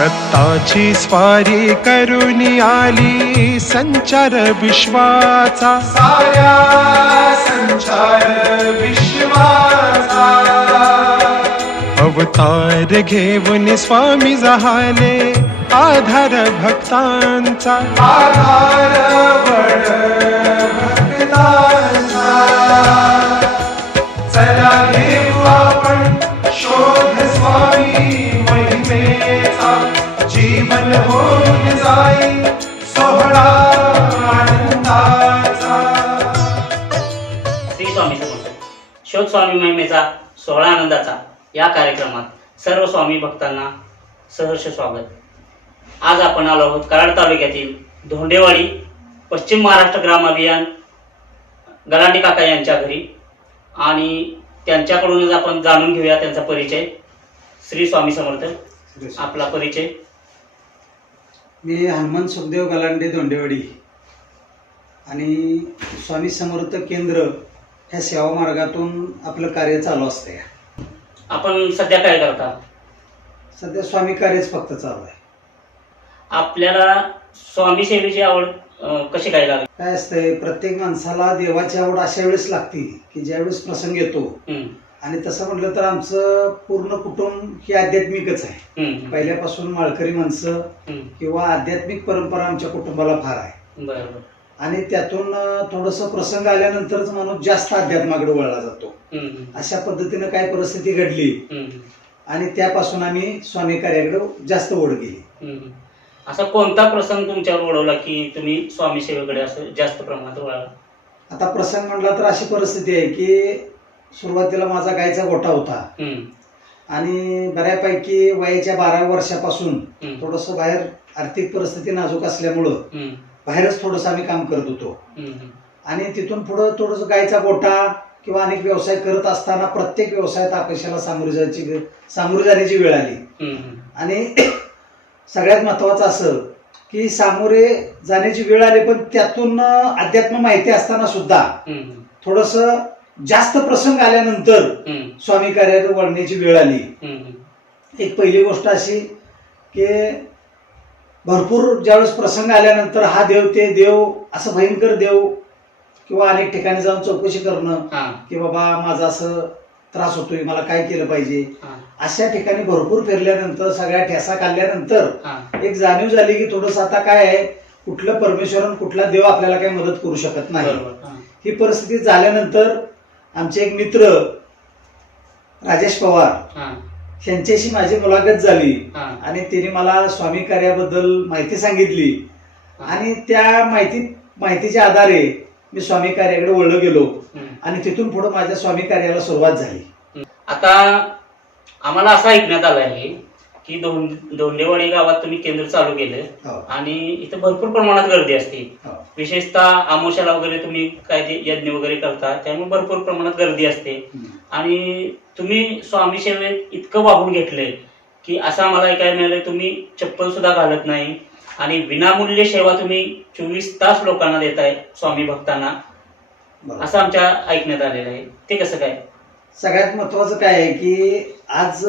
दत्ताची स्वारी करुणी आली संचार विश्वाचा, साऱ्या संचार विश्वाचा. अवतार घेऊन स्वामी जहाले आधार भक्तांचा, आधार बळ भक्तांचा. चला घेऊ आपण शोध स्वामी महिमेचा, जीवन होऊन जाईल सोहळा आनंदाचा. श्री स्वामी समर्थ शोध स्वामी महिमेचा सोहळा आनंदाचा या कार्यक्रमात सर्व स्वामी भक्तांना सहर्ष स्वागत. आज आपण आलो आहोत कराड तालुक्यातील धोंडेवाडी पश्चिम महाराष्ट्र ग्राम अभियान गलांडे काका यांच्या घरी आणि त्यांच्याकडूनच आपण जाणून घेऊया त्यांचा परिचय. श्री स्वामी समर्थ, आपला परिचय. मी हनुमान सुखदेव गलांडे धोंडेवाडी आणि स्वामी समर्थ केंद्र ह्या सेवा मार्गातून आपलं कार्य चालू असते. आपण सध्या काय करता? सध्या स्वामी कार्यच फक्त चालू आहे. आपल्याला स्वामी सेवेची आवड कशी काय लागली? काय असतंय, प्रत्येक माणसाला देवाची आवड अशा वेळेस लागते की ज्यावेळेस प्रसंग येतो. आणि तसं म्हटलं तर आमचं पूर्ण कुटुंब हे आध्यात्मिकच आहे. पहिल्यापासून माळकरी माणसं किंवा आध्यात्मिक परंपरा आमच्या कुटुंबाला फार आहे. बरोबर. आणि त्यातून थोडंसं प्रसंग आल्यानंतरच माणूस जास्त अध्यात्माकडे वळला जातो. अशा पद्धतीनं काय परिस्थिती घडली आणि त्यापासून आम्ही स्वामी कार्याकडे जास्त ओढ गेली. असा कोणता प्रसंग तुमच्यावर ओढवला की तुम्ही स्वामी सेवेकडे असं जास्त प्रमाणात वळाला? आता प्रसंग म्हणला तर अशी परिस्थिती आहे की सुरुवातीला माझा गायचा गोठा होता आणि बऱ्यापैकी वयाच्या 12 वर्षापासून थोडंसं बाहेर आर्थिक परिस्थिती नाजूक असल्यामुळं बाहेरच थोडंसं आम्ही काम करत होतो. आणि तिथून पुढं थोडंसं गायचा गोठा किंवा अनेक व्यवसाय करत असताना प्रत्येक व्यवसायात अपयशाला सामोरे जाण्याची वेळ आली. आणि सगळ्यात महत्वाचं असं की सामोरे जाण्याची वेळ आली, पण त्यातून अध्यात्म माहिती असताना सुद्धा थोडंसं जास्त प्रसंग आल्यानंतर स्वामी कार्याकडे वळण्याची वेळ आली. एक पहिली गोष्ट अशी की भरपूर ज्यावेळेस प्रसंग आल्यानंतर हा देव ते देव असं भयंकर देव किंवा अनेक ठिकाणी जाऊन चौकशी करणं की बाबा माझा असं त्रास होतोय, मला काय केलं पाहिजे. अशा ठिकाणी भरपूर फिरल्यानंतर सगळ्या ठेसा खाल्ल्यानंतर एक जाणीव झाली की थोडस आता काय आहे, कुठलं परमेश्वरन कुठला देव आपल्याला काही मदत करू शकत नाही. ही परिस्थिती झाल्यानंतर आमचे एक मित्र राजेश पवार यांच्याशी माझी मुलाखत झाली आणि त्यांनी मला स्वामी कार्याबद्दल माहिती सांगितली आणि त्या माहितीच्या आधारे मी स्वामी कार्याकडे वळलो गेलो आणि तिथून पुढे माझ्या स्वामी कार्याला सुरुवात झाली. आता आम्हाला असं ऐकण्यात आलं आहे की धोंडेवाडी गावात तुम्ही केंद्र चालू केलं आणि इथं भरपूर प्रमाणात गर्दी असते. विशेषतः आमोशाला वगैरे तुम्ही काय ते यज्ञ वगैरे करता, त्यामुळे भरपूर प्रमाणात गर्दी असते. आणि तुम्ही स्वामी सेवेत इतकं वाहून घेतलंय की असं आम्हाला ऐकायला मिळालं, तुम्ही चप्पल सुद्धा घालत नाही आणि विनामूल्य सेवा तुम्ही 24 तास लोकांना देताय, स्वामी भक्तांना, असं आमच्या ऐकण्यात आलेलं आहे. ते कसं काय? सगळ्यात महत्वाचं काय आहे की आज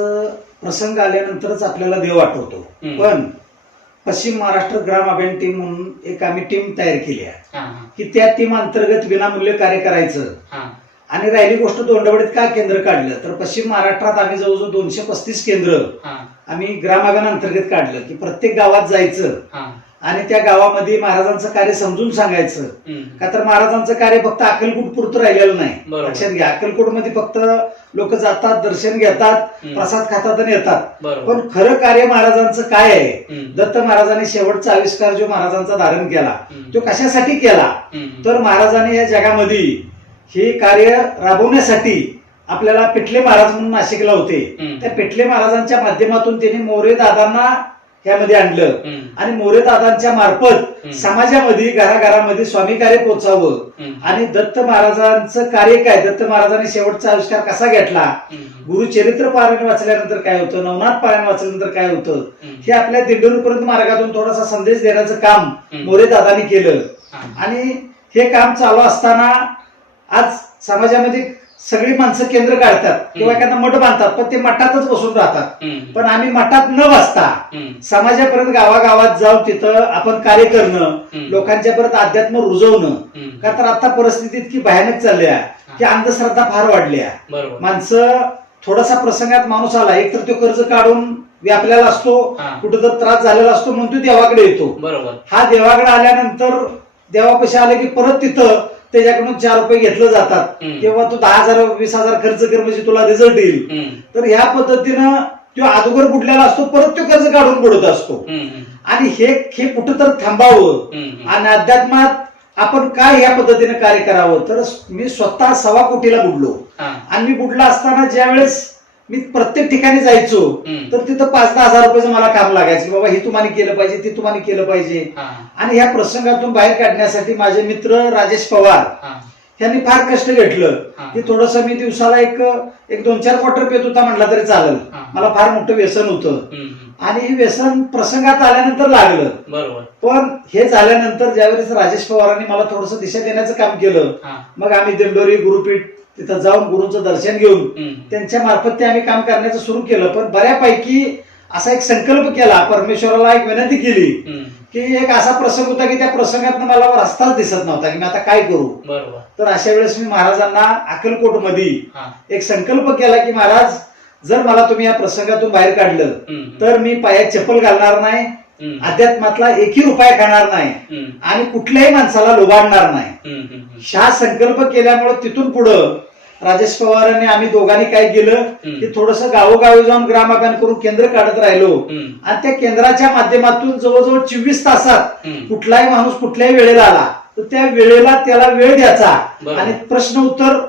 प्रसंग आल्यानंतरच आपल्याला देव आठवतो, पण पश्चिम महाराष्ट्र ग्राम अभियान टीम म्हणून एक आम्ही टीम तयार केली आहे की त्या टीम अंतर्गत विनामूल्य कार्य करायचं. आणि राहिली गोष्ट धोंडेवाडीत का केंद्र काढलं तर पश्चिम महाराष्ट्रात आम्ही जवळजवळ 235 केंद्र आम्ही ग्राम अभियान अंतर्गत काढलं की प्रत्येक गावात जायचं आणि त्या गावामध्ये महाराजांचं कार्य समजून सांगायचं. का तर महाराजांचं कार्य फक्त अक्कलकोट पुरतं राहिलेलं नाही. लक्षात घ्या, अक्कलकोट मध्ये फक्त लोक जातात, दर्शन घेतात, प्रसाद खातात आणि येतात, पण खरं कार्य महाराजांचं काय आहे. दत्त महाराजांनी शेवटचा आविष्कार जो महाराजांचा धारण केला तो कशासाठी केला तर महाराजांनी या जगामध्ये हे कार्य राबवण्यासाठी आपल्याला पेटले महाराज म्हणून नाशिकला होते, त्या पेटले महाराजांच्या माध्यमातून त्यांनी मोरे दादांना ह्यामध्ये आणलं आणि मोरे दादांच्या मार्फत समाजामध्ये घराघरामध्ये स्वामी कार्य पोचावं. आणि दत्त महाराजांचं कार्य काय, दत्त महाराजांनी शेवटचा आविष्कार कसा घेतला, गुरुचरित्र पारायण वाचल्यानंतर काय होतं, नवनाथ पारायण वाचल्यानंतर काय होतं, हे आपल्या दिंडोरीपर्यंत मार्गातून थोडासा संदेश देण्याचं काम मोरे दादांनी केलं. आणि हे काम चालू असताना आज समाजामध्ये सगळी माणसं केंद्र काढतात किंवा एखादा मठ बांधतात, पण ते मठातच बसून राहतात. हम्म. पण आम्ही मठात न बसता हम्म. समाजापर्यंत गावागावात जाऊन तिथं आपण कार्य करणं, हम्म. लोकांच्या परत अध्यात्म रुजवणं. हम्म. का तर आता परिस्थिती इतकी भयानक चालली आहे की अंधश्रद्धा फार वाढली आहे. बरोबर. माणसं थोडासा प्रसंगात माणूस आला, एक तर तो कर्ज काढून व्यापलेला असतो, हा. कुठं तर त्रास झालेला असतो म्हणून तो देवाकडे येतो. बरोबर. हा देवाकडे आल्यानंतर देवापाशी आले की परत तिथं त्याच्याकडून 4 रुपये घेतलं जातात हम्म. किंवा तू 10,000 20,000 खर्च कर म्हणजे तुला रिझल्ट येईल. हम्म. तर ह्या पद्धतीनं तो अगोदर बुडलेला असतो, परत तो कर्ज काढून बुडत असतो. हम्म. आणि हे कुठं तर थांबावं हम्म. आणि अध्यात्मात आपण काय या पद्धतीने कार्य करावं. तर मी स्वतः 1.25 कोटीला बुडलो. हा. आणि मी बुडला असताना ज्यावेळेस मी प्रत्येक ठिकाणी जायचो हम्म. तर तिथं 5-10 हजार रुपयाचं मला काम लागायचं की बाबा हे तुम्हाला केलं पाहिजे, ते तुम्हाला केलं पाहिजे. हा. आणि ह्या प्रसंगातून बाहेर काढण्यासाठी माझे मित्र राजेश पवार हा. यांनी फार कष्ट घेतलं हा. की थोडस मी दिवसाला एक 2-4 क्वार्टर पेत होता म्हटला तरी चालेल. हा. मला फार मोठं व्यसन होतं हम्म. आणि हे व्यसन प्रसंगात आल्यानंतर लागलं. बरोबर. पण हे झाल्यानंतर ज्यावेळेस राजेश पवारांनी मला थोडस दिशा देण्याचं काम केलं, हा. मग आम्ही दिंडोरी गुरुपीठ तिथं जाऊन गुरुचं दर्शन घेऊन हम्म. त्यांच्या मार्फत ते आम्ही काम करण्याचं सुरू केलं. पण बऱ्यापैकी असा एक संकल्प केला, परमेश्वराला एक विनंती केली हम्म. की एक असा प्रसंग होता की त्या प्रसंगात मला रस्ताच दिसत नव्हता की मी आता काय करू. बरोबर. तर अशा वेळेस मी महाराजांना अक्कलकोट मध्ये हा. एक संकल्प केला की महाराज जर मला तुम्ही या प्रसंगातून बाहेर काढलं हम्म. तर मी पायात चप्पल घालणार नाही, हम्म. अध्यात्मातला एकही रुपया खाणार नाही हम्म. आणि कुठल्याही माणसाला लोबाडणार नाही. हम्म. हम्म. हा संकल्प केल्यामुळे तिथून पुढं राजेश पवारांनी आम्ही दोघांनी काय केलं हम्म. की थोडस गावोगावी जाऊन ग्रामाभियान करून केंद्र काढत राहिलो. हम्म. आणि त्या केंद्राच्या माध्यमातून जवळजवळ 24 तासात हम्म. कुठलाही माणूस कुठल्याही वेळेला आला तर त्या वेळेला त्याला वेळ द्यायचा बरोबर. आणि प्रश्न उत्तर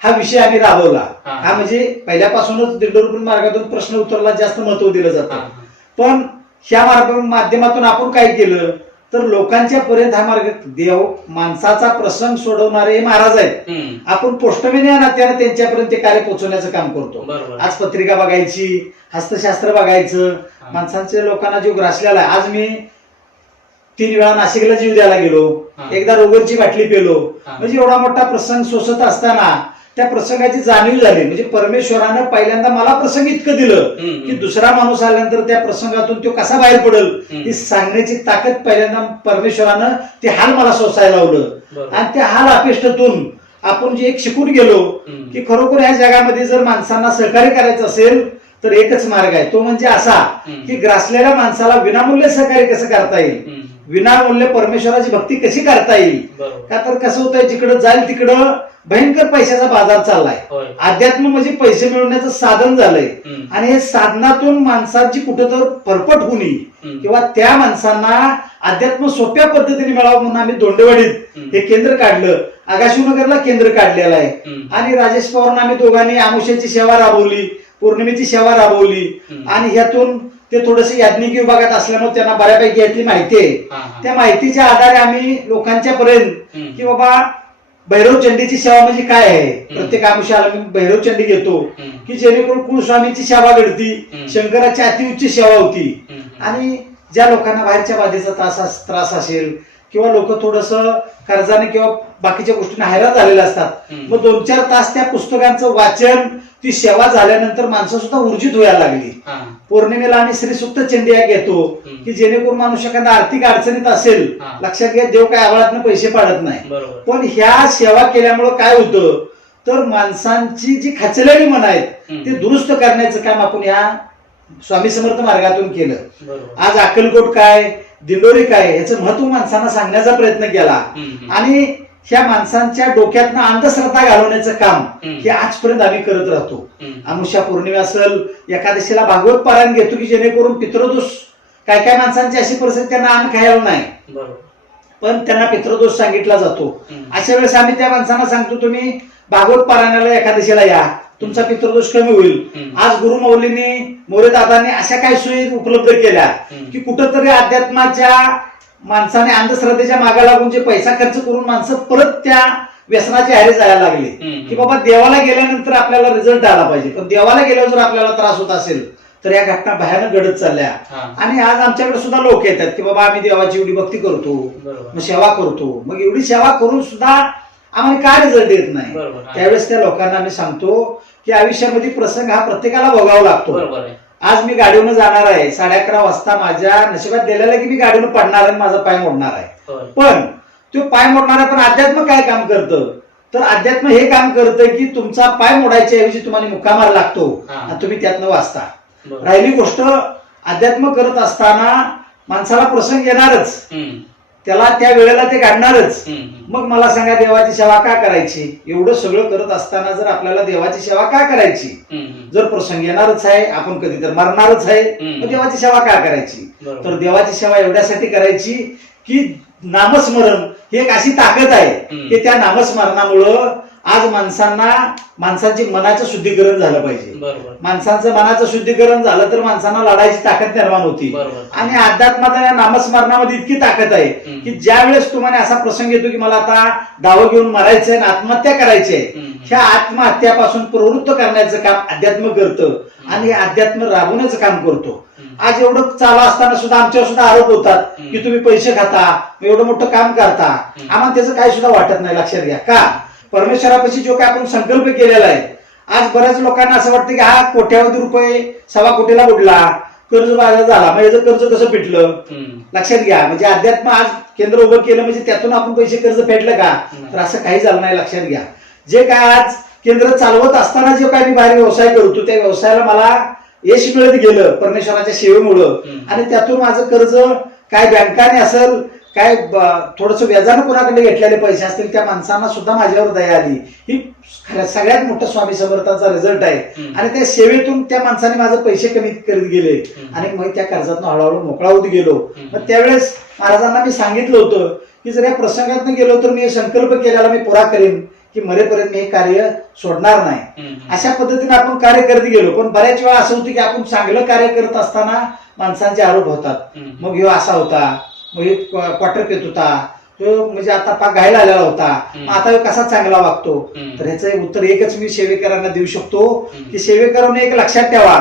हा विषय आम्ही राबवला. हा. हा म्हणजे पहिल्यापासूनच दिंडोरी मार्गातून प्रश्न उत्तरला जास्त महत्व दिलं हा. जातं. पण ह्या माध्यमातून आपण काय केलं तर लोकांच्या पर्यंत हा मार्ग देव माणसाचा प्रसंग सोडवणारे हे महाराज आहेत. हम्म. आपण पोस्टमॅन या नात्याने त्यांच्यापर्यंत ते कार्य पोहोचवण्याचं काम करतो. बरोबर. आज पत्रिका बघायची, हस्तशास्त्र बघायचं, हा. माणसांच्या लोकांना जीव ग्रासलेला आहे. आज मी 3 वेळा नाशिकला जीव द्यायला गेलो, हा. एकदा रोगरची बाटली पेलो. हा. म्हणजे एवढा मोठा प्रसंग सोसत असताना त्या प्रसंगाची जाणीव झाली. म्हणजे परमेश्वरानं पहिल्यांदा मला प्रसंग इतकं दिलं हम्म. की दुसरा माणूस आल्यानंतर त्या प्रसंगातून तो कसा बाहेर पडेल हम्म. ही सांगण्याची ताकद पहिल्यांदा परमेश्वरानं ते हाल मला सोसायला लावलं. बरोबर. आणि त्या हाल अपेष्टातून आपण जे एक शिकून गेलो हम्म. की खरोखर या जगामध्ये जर माणसांना सहकार्य करायचं असेल तर एकच मार्ग आहे, तो म्हणजे असा हम्म. की ग्रासलेल्या माणसाला विनामूल्य सहकार्य कसं करता येईल, हम्म. विनामूल्य परमेश्वराची भक्ती कशी करता येईल. बरोबर. का तर कसं होतंय जिकडं जाईल तिकडं भयंकर पैशाचा बाजार चाललाय. होय. अध्यात्म म्हणजे पैसे मिळवण्याचं साधन झालंय. हम्म. आणि हे साधनातून माणसाची कुठं तर फरफट होणी हम्म. किंवा त्या माणसांना अध्यात्म सोप्या पद्धतीने मिळावं म्हणून आम्ही दोंडेवाडीत हम्म. हे केंद्र काढलं. आगाशिवनगरला केंद्र काढलेलं आहे. हम्म. आणि राजेश पवारांना आम्ही दोघांनी आमुष्याची सेवा राबवली, पौर्णिमेची सेवा राबवली. हम्म. आणि ह्यातून ते थोडेसे याज्ञिक विभागात असल्यामुळे त्यांना बऱ्यापैकी यातली माहिती आहे. हा. हा. त्या माहितीच्या आधारे आम्ही लोकांच्या पर्यंत हम्म. की बाबा भैरव चंडीची सेवा म्हणजे काय आहे. प्रत्येक आमुष्याला मी भैरव चंडी घेतो हम्म. की जेणेकरून कुलस्वामीची सेवा घडती, हम्म. शंकराची अतिउच्च सेवा होती. हम्म. आणि ज्या लोकांना बाहेरच्या बाधेचा त्रास असेल किंवा लोक थोडस कर्जाने किंवा बाकीच्या गोष्टीने हैराण झालेले असतात, हम्म. मग 2-4 तास त्या पुस्तकांचं वाचन, ती सेवा झाल्यानंतर माणसं सुद्धा ऊर्जित व्हायला लागली. हा. पौर्णिमेला आम्ही श्रीसुक्त चंडी या घेतो हम्म. की जेणेकरून माणूस एखादा आर्थिक अडचणीत असेल, हा. लक्षात घ्या देव काय आवळातनं पैसे पाडत नाही. बरोबर. पण ह्या सेवा केल्यामुळं काय होतं तर माणसांची जी खचलेली मन आहेत हम्म. ते दुरुस्त करण्याचं काम आपण ह्या स्वामी समर्थ मार्गातून केलं. बरोबर. आज अक्कलकोट काय, दिंडोरी काय याचं महत्व माणसांना सांगण्याचा प्रयत्न केला. हम्म. आणि ह्या माणसांच्या डोक्यातनं अंधश्रद्धा घालवण्याचं काम हम्म. हे आजपर्यंत आम्ही करत राहतो. हम्म. अमुष्या पौर्णिमे असेल, एकादशीला भागवत पारायण घेतो की जेणेकरून पितृदोष, काय काय माणसांची अशी परिस्थिती त्यांना अन्न खायला नाही बरोबर. पण त्यांना पितृदोष सांगितला जातो. हम्म. अशा वेळेस आम्ही त्या माणसांना सांगतो तुम्ही भागवत पारायणाला एकादशीला या, तुमचा पितृदोष कमी होईल. हम्म. आज गुरु मौलींनी, मोरे दादांनी अशा काही सोयी उपलब्ध केल्या हम्म. की कुठंतरी अध्यात्माच्या माणसाने अंधश्रद्धेच्या मागा लागून जे पैसा खर्च करून माणसं परत त्या व्यसनाचे आहारी जायला लागले. हम्म. की बाबा देवाला गेल्यानंतर आपल्याला रिझल्ट आला पाहिजे, पण देवाला गेल्यावर जर आपल्याला त्रास होत असेल तर या घटना भयानक घडत चालल्या. हा. आणि आज आमच्याकडे सुद्धा लोक येतात की बाबा आम्ही देवाची एवढी भक्ती करतो, बरोबर. मग सेवा करतो, मग एवढी सेवा करून सुद्धा आम्हाला का रिझल्ट येत नाही? बरोबर. त्यावेळेस त्या लोकांना मी सांगतो की आयुष्यामध्ये प्रसंग हा प्रत्येकाला भोगावा लागतो. बरोबर आहे. आज मी गाडीवरून जाणार आहे 11:30 वाजता, माझ्या नशिबात दिलेला की मी गाडीवरून पडणार आणि माझा पाय मोडणार आहे. होय. पण तो पाय मोडणार आहे, पण अध्यात्म काय काम करतं? तर अध्यात्म हे काम करतं की तुमचा पाय मोडायच्या ऐवजी तुम्हाला मुक्का मार लागतो आणि तुम्ही त्यातनं वाचता. बरोबर. राहिली गोष्ट, अध्यात्म करत असताना माणसाला प्रसंग येणारच, त्याला त्या वेळेला ते काढणारच. मग मला सांगा, देवाची सेवा का करायची? एवढं सगळं करत असताना जर आपल्याला देवाची सेवा का करायची? जर प्रसंग येणारच आहे, आपण कधी तर मरणारच आहे, मग देवाची सेवा का करायची? तर देवाची सेवा एवढ्यासाठी करायची की नामस्मरण ही एक अशी ताकद आहे की त्या नामस्मरणामुळं आज माणसांची मनाचं शुद्धीकरण झालं पाहिजे. माणसांचं मनाचं शुद्धीकरण झालं तर माणसांना लढायची ताकद निर्माण होती. आणि अध्यात्मात या नामस्मरणामध्ये इतकी ताकद आहे की ज्या वेळेस तुम्हाला असा प्रसंग येतो की मला आता दावं घेऊन मरायचंय आणि आत्महत्या करायचीय, ह्या आत्महत्यापासून प्रवृत्त करण्याचं काम अध्यात्म करतं आणि अध्यात्म राबवण्याचं काम करतो. आज एवढं चालू असताना सुद्धा आमच्यावर सुद्धा आरोप होतात की तुम्ही पैसे खाता, एवढं मोठं काम करता. आम्हाला त्याचं काही सुद्धा वाटत नाही. लक्षात घ्या, का परमेश्वरापाशी जो काय आपण संकल्प केलेला आहे, आज बऱ्याच लोकांना असं वाटतं की हा कोट्यावधी रुपये 1.25 कोटीला बुडला, कर्ज बाजार झाला, मग याचं कर्ज कसं पेटलं? लक्षात घ्या, म्हणजे अध्यात्म आज केंद्र उभं केलं म्हणजे त्यातून आपण पैसे कर्ज फेडलं का? तर असं काही झालं नाही. लक्षात घ्या, जे काय आज केंद्र चालवत असताना जे काय मी बाहेर व्यवसाय करतो, त्या व्यवसायाला मला यश मिळत गेलं परमेश्वराच्या सेवेमुळं, आणि त्यातून माझं कर्ज काय बँकाने असेल, काय थोडस व्याजानं कोणाकडे घेतलेले पैसे असतील, त्या माणसांना सुद्धा माझ्यावर दया आली. ही सगळ्यात मोठा स्वामी समर्थांचा रिझल्ट आहे. आणि त्या सेवेतून त्या माणसाने माझे पैसे कमी करत गेले आणि मग त्या कर्जातून हळूहळू मोकळा होत गेलो. मग त्यावेळेस महाराजांना मी सांगितलं होतं की जर या प्रसंगातून गेलो तर मी संकल्प केलेला मी पुरा करेन की मरेपर्यंत मी हे कार्य सोडणार नाही. अशा पद्धतीने आपण कार्य करत गेलो. पण बऱ्याच वेळा असं होतं की आपण चांगलं कार्य करत असताना माणसांचे आरोप होतात. मग ह्यो असा होता, मग क्वार्टर पेत होता, तो म्हणजे आता पाक घायला आलेला होता, आता कसा चांगला वागतो? तर ह्याचं उत्तर एकच मी सेवेकरांना देऊ शकतो की सेवेकरांनी एक लक्षात ठेवा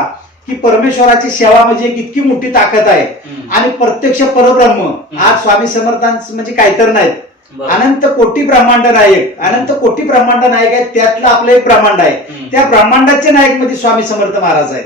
की परमेश्वराची सेवा म्हणजे एक इतकी मोठी ताकद आहे आणि प्रत्यक्ष परब्रह्म. आज स्वामी समर्थांचं म्हणजे काहीतर नाहीत, अनंत कोटी ब्रह्मांड नायक, अनंत कोटी ब्रह्मांड नायक आहेत, त्यातलं आपलं एक ब्रह्मांड आहे. त्या ब्रह्मांडाचे नायक मध्ये स्वामी समर्थ महाराज आहेत.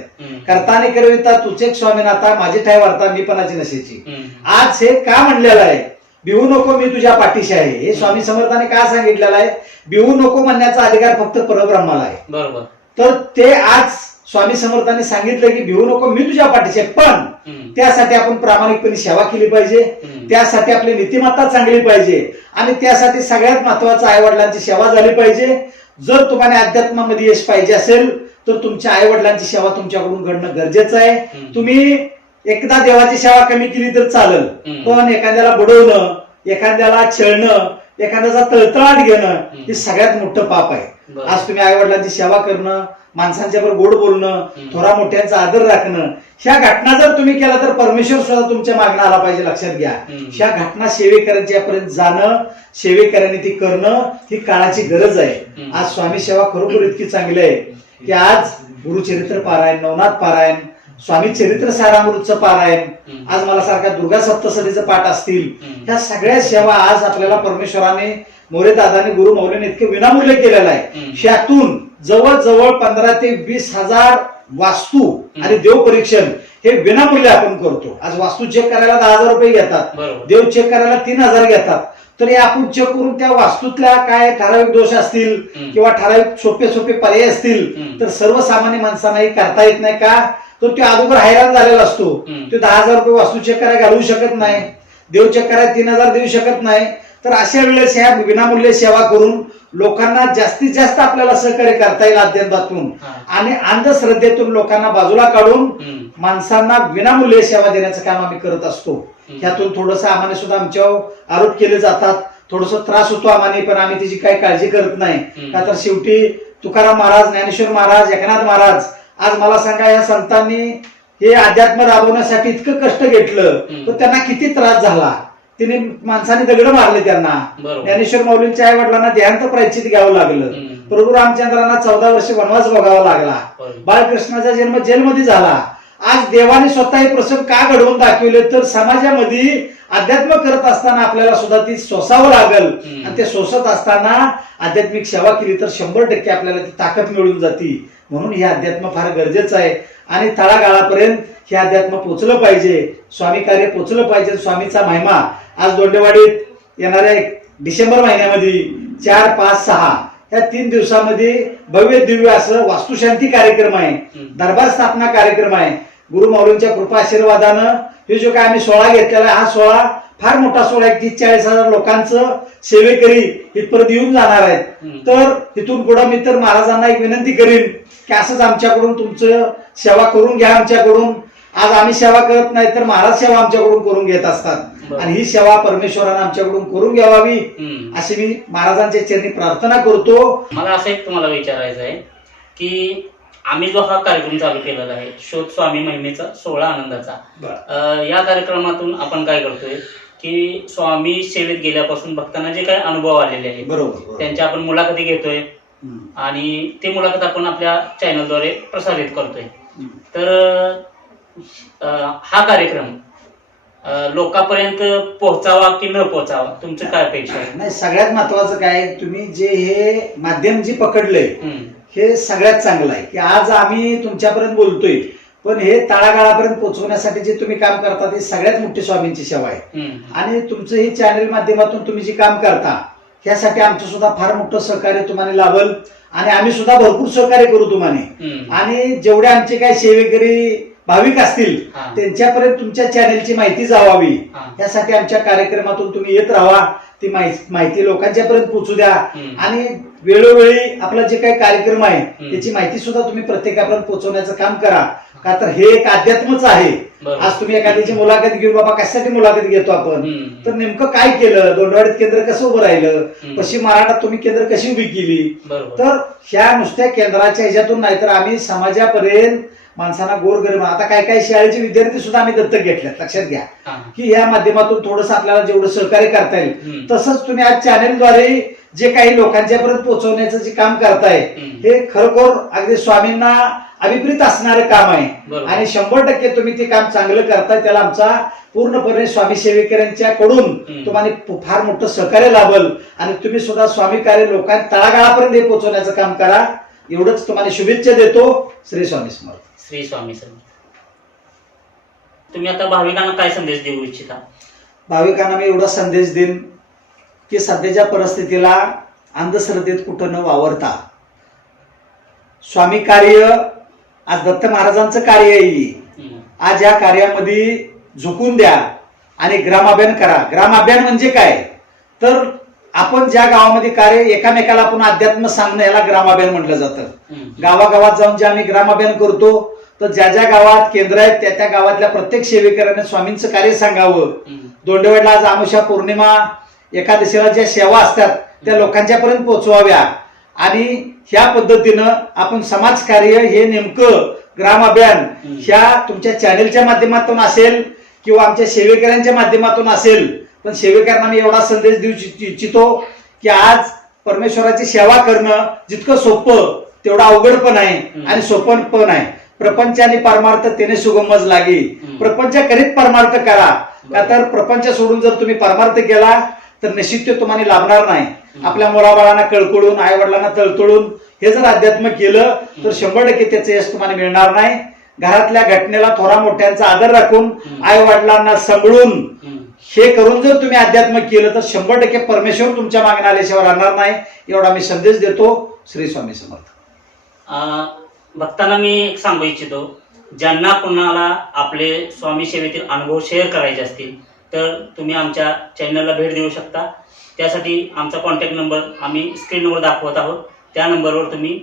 करताने करविता तुझे स्वामीनाथा, माझी ठाय वार्ता मी पणाची नशेची. आज हे का म्हणलेलं आहे? भिवू नको मी तुझ्या पाठीशी आहे. हे स्वामी समर्थाने का सांगितलेलं आहे? भिवू नको म्हणण्याचा अधिकार फक्त परब्रह्माला आहे. बरोबर. तर ते आज स्वामी समर्थांनी सांगितलं की भिवू नको मी तुझ्या पाठीशी आहे, पण त्यासाठी आपण प्रामाणिकपणे सेवा केली पाहिजे, त्यासाठी आपली नीतिमत्ता चांगली पाहिजे आणि त्यासाठी सगळ्यात महत्वाचं आई वडिलांची सेवा झाली पाहिजे. जर तुम्हाला अध्यात्मामध्ये यश पाहिजे असेल तर तुमच्या आई वडिलांची सेवा तुमच्याकडून घडणं गरजेचं आहे. तुम्ही एकदा देवाची सेवा कमी केली तर चालेल, पण एखाद्याला बुडवणं, एखाद्याला छळणं, एखाद्याचा तळतळाट घेणं हे सगळ्यात मोठं पाप आहे. आज तुम्ही आई वडिलांची सेवा करणं, माणसांच्या बरोबर गोड बोलणं, थोरा मोठ्यांचा आदर राखणं, ह्या घटना जर तुम्ही केला तर परमेश्वर सुद्धा तुमच्या मागणं आला पाहिजे. लक्षात घ्या, ह्या घटना सेवेकरांच्यापर्यंत जाणं, सेवेकरांनी ती करणं ही काळाची गरज आहे. आज स्वामी सेवा खरोखर इतकी चांगली आहे की आज गुरुचरित्र पारायण, नवनाथ पारायण, स्वामी चरित्र सारामृतचं पारायण, आज मला सारख्या दुर्गा सप्तशतीचं पाठ असतील, ह्या सगळ्या सेवा आज आपल्याला परमेश्वराने, मोरे दादाने, गुरु मौलीने इतके विनामूल्य केलेलं आहे. ह्यातून जवळजवळ 15 ते 20 हजार वास्तू आणि देव परीक्षण हे विनामूल्य आपण करतो. आज वास्तू चेक करायला 10,000 रुपये घेतात, देव चेक करायला 3,000 घेतात. तर हे आपण चेक करून त्या वास्तूतल्या काय ठराविक दोष असतील किंवा ठराविक सोपे पर्याय असतील तर सर्वसामान्य माणसांनाही करता येत नाही का? तर तो अगोदर हैराण झालेला असतो. तो 10,000 रुपये वास्तू चेक करायला घालवू शकत नाही, देव चेक करायला 3,000 देऊ शकत नाही. तर अशा वेळेस ह्या विनामूल्य सेवा करून लोकांना जास्तीत जास्त आपल्याला सहकार्य करता येईल अध्यात्मातून आणि अंधश्रद्धेतून लोकांना बाजूला काढून माणसांना विनामूल्य सेवा देण्याचं काम आम्ही करत असतो. ह्यातून थोडंसं आम्हाला सुद्धा आमच्यावर आरोप केले जातात, थोडस त्रास होतो आम्हाला, पण आम्ही त्याची काही काळजी करत नाही. का तर शेवटी तुकाराम महाराज, ज्ञानेश्वर महाराज, एकनाथ महाराज, आज मला सांगा या संतांनी हे अध्यात्म राबवण्यासाठी इतकं कष्ट घेतलं तर त्यांना किती त्रास झाला. तिने माणसाने दगड मारले त्यांना. ज्ञानेश्वर माऊलींच्या आई वडिलांना देहांत प्रायश्चित घ्यावं लागलं. प्रभू रामचंद्रांना 14 वर्ष वनवास भोगावा लागला. बाळकृष्णाचा जन्म जेलमध्ये झाला. आज देवाने स्वतः हे प्रसंग का घडवून दाखवले तर समाजामध्ये अध्यात्म करत असताना आपल्याला सुद्धा ती सोसावं लागल आणि ते सोसत असताना आध्यात्मिक सेवा केली तर 100% आपल्याला ती ताकद मिळून जाते. म्हणून हे अध्यात्म फार गरजेचं आहे आणि तळागाळापर्यंत हे अध्यात्म पोचलं पाहिजे, स्वामी कार्य पोचलं पाहिजे. स्वामीचा महिमा आज दोंडेवाडीत येणाऱ्या डिसेंबर महिन्यामध्ये 4, 5, 6 या 3 दिवसामध्ये भव्य दिव्य असं वास्तुशांती कार्यक्रम आहे, दरबार स्थापना कार्यक्रम आहे. गुरु माऊलींच्या कृपा आशीर्वादानं हे जो काय आम्ही सोहळा घेतलेला आहे, हा सोहळा फार मोठा सोहळा आहे. 30-40 लोकांचं सेवेकरी इथपर्यंत येऊन जाणार आहेत. तर इथून पुढे मी तर महाराजांना एक विनंती करीन की असंच आमच्याकडून तुमचं सेवा करून घ्या. आमच्याकडून आज आम्ही सेवा करत नाही तर महाराज सेवा आमच्याकडून करून घेत असतात आणि ही सेवा परमेश्वरानं आमच्याकडून करून घ्यावी अशी मी महाराजांच्या चरणी प्रार्थना करतो. मला असं एक तुम्हाला विचारायचं आहे की आम्ही जो हा कार्यक्रम चालू केलेला आहे, शोध स्वामी महिमेचा 16 आनंदाचा, या कार्यक्रमातून आपण काय करतोय की स्वामी सेवेत गेल्यापासून भक्तांना जे काही अनुभव आलेले आहेत बरोबर त्यांच्या आपण मुलाखती घेतोय आणि ते मुलाखत आपण आपल्या चॅनलद्वारे प्रसारित करतोय. तर हा कार्यक्रम लोकांपर्यंत पोहोचावा की न पोहोचावा, तुमचं काय अपेक्षा आहे? नाही, सगळ्यात महत्वाचं काय, तुम्ही जे हे माध्यम जे पकडलंय हे सगळ्यात चांगलं आहे की आज आम्ही तुमच्यापर्यंत बोलतोय, पण हे तळागाळापर्यंत पोहोचवण्यासाठी जे तुम्ही काम करता ते सगळ्यात मोठी स्वामींची सेवा आहे. आणि तुमचं हे चॅनल माध्यमातून तुम्ही जे काम करता ह्यासाठी आमचं सुद्धा फार मोठं सहकार्य तुम्हाला लाभल आणि आम्ही सुद्धा भरपूर सहकार्य करू तुम्हाला. आणि जेवढे आमचे काही सेवेकरी भाविक असतील त्यांच्यापर्यंत तुमच्या चॅनेलची माहिती जावावी यासाठी आमच्या कार्यक्रमातून तुम्ही येत राहा, ती माहिती लोकांच्या पर्यंत पोहोचू द्या आणि वेळोवेळी आपला जे काही कार्यक्रम आहे त्याची माहिती सुद्धा तुम्ही प्रत्येकापर्यंत पोहोचवण्याचं काम करा. का तर हे एक अध्यात्मच आहे. आज तुम्ही एखाद्याची मुलाखत घेऊन बाबा कशासाठी मुलाखत घेतो आपण, तर नेमकं काय केलं, दोंडेवाडीत केंद्र कसं उभं राहिलं, पश्चिम महाराष्ट्रात तुम्ही केंद्र कशी उभी केली, तर ह्या नुसत्या केंद्राच्या ह्याच्यातून नाही तर आम्ही समाजापर्यंत माणसांना गोरगरीब, आता काय काय शाळेचे विद्यार्थी सुद्धा आम्ही दत्तक घेतल्यात. लक्षात घ्या की या माध्यमातून थोडस आपल्याला जेवढं सहकार्य करता येईल तसंच तुम्ही आज चॅनेलद्वारे जे काही लोकांच्या पर्यंत पोहोचवण्याचं जे काम करताय हे खरोखर अगदी स्वामींना अभिप्रेत असणारं काम आहे आणि 100% तुम्ही ते काम चांगलं करताय. त्याला आमचा पूर्णपणे स्वामी सेवेकऱ्यांच्या कडून तुम्हाला फार मोठं सहकार्य लाभल आणि तुम्ही सुद्धा स्वामी कार्य लोकांना तळागाळापर्यंत हे पोहोचवण्याचं काम करा. एवढंच तुम्हाला शुभेच्छा देतो. श्री स्वामी समर्थ. श्री स्वामी समर्थ. तुम्ही आता भाविकांना काय संदेश देऊ इच्छिता? भाविकांना मी एवढा संदेश देईन की सध्याच्या परिस्थितीला अंधश्रद्धेत कुठं न वावरता स्वामी कार्य, आज दत्त महाराजांचं कार्य आहे, आज या कार्यामध्ये झुकून द्या आणि ग्रामाभियान करा. ग्रामाभियान म्हणजे काय, तर आपण ज्या गावामध्ये कार्य एकामेकाला आपण अध्यात्म सांगणं याला ग्रामाभियान म्हटलं जातं. गावागावात जाऊन जे आम्ही ग्रामाभियान करतो तर ज्या ज्या गावात केंद्र आहेत त्या त्या गावातल्या प्रत्येक सेवेकऱ्याने स्वामींचं कार्य सांगावं. दोंडेवाडीला आज आमुषा पौर्णिमा एकादशीला ज्या सेवा असतात त्या लोकांच्या पर्यंत पोहोचवाव्या आणि ह्या पद्धतीनं आपण समाजकार्य हे नेमकं ग्राम अभियान ह्या तुमच्या चॅनेलच्या माध्यमातून असेल किंवा आमच्या सेवेकऱ्यांच्या माध्यमातून असेल, पण सेवेकरांना मी एवढा संदेश देऊ इच्छितो की आज परमेश्वराची सेवा करणं जितकं सोपं तेवढं अवघड पण आहे आणि सोपं पण आहे. प्रपंच आणि परमार्थ तेने सुगमच लागे. प्रपंच करीत परमार्थ करा, का तर प्रपंच सोडून जर तुम्ही परमार्थ केला तर निश्चित ते तुम्हाला लाभणार नाही. आपल्या मुलाबाळांना कळकळून, आई वडिलांना तळतळून हे जर अध्यात्म केलं तर 100% त्याचं यश तुम्हाला मिळणार नाही. घरातल्या घटनेला थोरा मोठ्यांचा आदर राखून, आई वडिलांना सांभाळून हे करून जर तुम्ही अध्यात्म केलं तर 100% परमेश्वर तुमच्या मागण्या आल्याशिवाय राहणार नाही. एवढा मी संदेश देतो. श्री स्वामी समर्थ. भक्तांना मी एक सांगू इच्छितो, ज्यांना कोणाला आपले स्वामी सेवेतील अनुभव शेअर करायचे असतील तर तुम्ही आमच्या चॅनलला भेट देऊ शकता. त्यासाठी आमचा कॉन्टॅक्ट नंबर आम्ही स्क्रीनवर दाखवत आहोत. त्या नंबरवर तुम्ही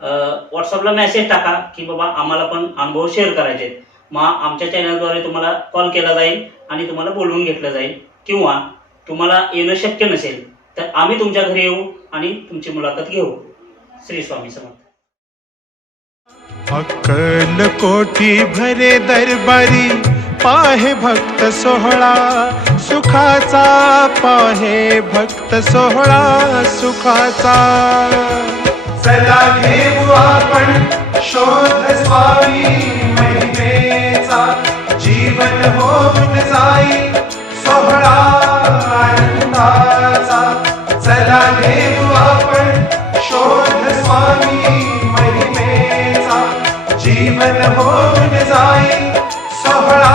व्हॉट्सअपला मेसेज टाका की बाबा आम्हाला पण अनुभव शेअर करायचे आहेत. मग आमच्या चॅनलद्वारे तुम्हाला कॉल केला जाईल आणि तुम्हाला बोलवून घेतलं जाईल. किंवा तुम्हाला येणं शक्य नसेल तर आम्ही तुमच्या घरी येऊ आणि तुमची मुलाखत घेऊ. श्री स्वामी समर्थ. अक्कल कोटी भरे दरबारी, पाहे भक्त सोहळा सुखाचा, पाहे भक्त सोहळा सुखाचा. चला घेऊ आपण शोध स्वामी महिमेचा, जीवन होऊन जाई सोहळा जीवन होऊन जाई सोहळा